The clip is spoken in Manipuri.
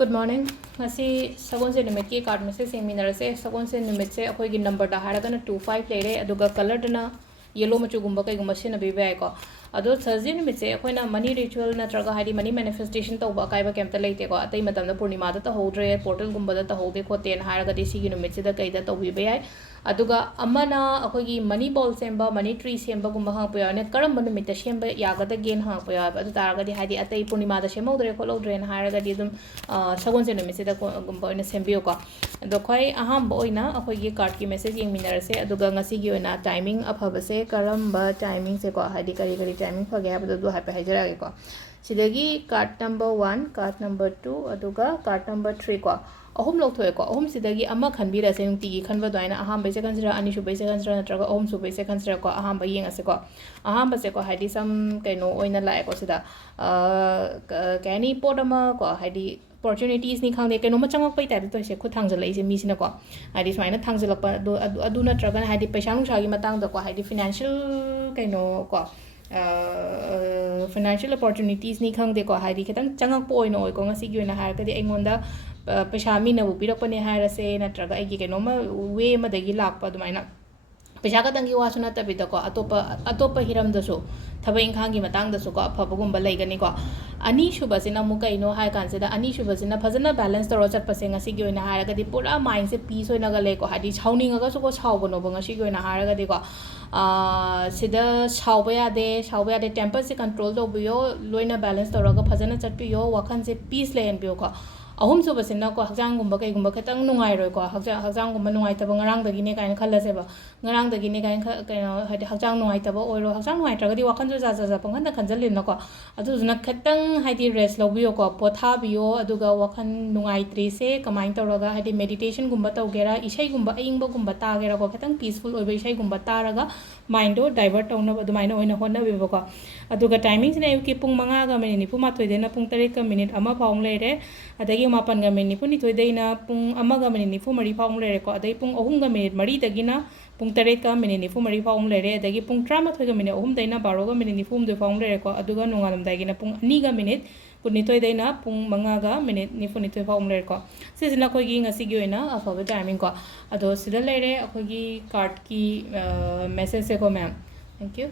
Good morning. Ngasi sagon se numit ki card message seminar se sagon se numit se akoi gi number da haragana 25 lere aduga color dana yellow machu gumba kai gumba sina bi bai ko ado Thursday numit se akoi na money ritual na traga hari money manifestation ta ba kai ba kem ta leite ko atai matam da purnima da ta hodre portal gumba da ta hode ko ten haraga di si gi numit se da kai da to bi bai aduga amana akoi gi money ball semba money tree semba gumba ha pa ne karam ban numit ta semba yaga da gen ha pa ya adu taraga di hadi atai purnima da semodre ko lodre na haraga di dum sagon se numit se da gumba ina sembio ko ado khoi aham bo ina akoi gi card ki message yeng minar se aduga ngasi gi oina timing afaba se karam ba timing se ko hadi kari kari timing phage ha du ha pa hajara ko sidagi card number 1 card number 2 aduga card number 3 ko ahum lok thoe ko ahum sidagi ama khanbira se nungti gi khanba doina aham bai se kansira ani shu bai se kansira natraga ahum su bai se kansira ko aham bai yeng ase ko aham ba se ko hadi sam kaino oina la ko sida kani podama ko hadi opportunities ni khangde kaino ma changak pai ta to se khu thangjal lai se mi sina ko hadi smaina thangjalak pa adu natraga hadi paisa nung sa gi matang da ko hadi financial kaino ko financial opportunities ni khangde ko hadi khitang changak po oina oi ko ngasi gi oina har ka di engonda पैसा मीना पीरपने है नत्रग कौम वे लाप अदुमाइना पैसा खतंगी वासु नतबिदको अतोप हिरमदसु थबक इंखांग की मतंगदसु को अफबगुंबा लेगनिको अनीसुबसिना अमुक कइनो हाय कांसिदा अनीसुबसिना फजना बैलेंस तौर चटपसे ngasi gi oina haragadi pura mind se peace oina ga leko hadi chauninga su ko chaugono ba ngasi gi oina haragadi ko sida chauba yade temper se control do biyo loina balance tauर ga फजना चटपियो wakhan se peace lein biyo ko ahum so basina ko hakjang gumba kai gumba khatang nungai roi ko hakjang gumba nungai taba ngarang dagi ne kain khalase ba ngarang dagi ne kain hadi hakjang nungai taba oiro hakjang nungai tragadi wakhan jo ja panghan da khanjalin na ko adu juna khatang hadi rest lobiyo ko potha biyo aduga wakhan nungai tri se kamain tawraga hadi meditation gumba tawgera isai gumba aingba gumba tagera ko khatang peaceful oiba isai gumba taraga mind do divert tawna adumaina oina honna bibo ko aduga timing sina yuki pung 5 ga minute 9 dena pung 3 ka minute ama paung lere adagi mapan ga minute puni thoi deina pung ama ga minute 9 paung lere ko adai pung 3 ga minute 3 dagina pung 3 ka minute 9 paung lere adagi pung 13 ga minute 3 deina 12 ga minute 9 paung lere ko aduga nungalam dagina pung 2 ga minute kunitoi deina pung 5 ga minute 9 paung lere ko sisina koi gi ngasi gi oina afaba timing ko ado sida lere akoi gi card ki message se ko ma'am thank you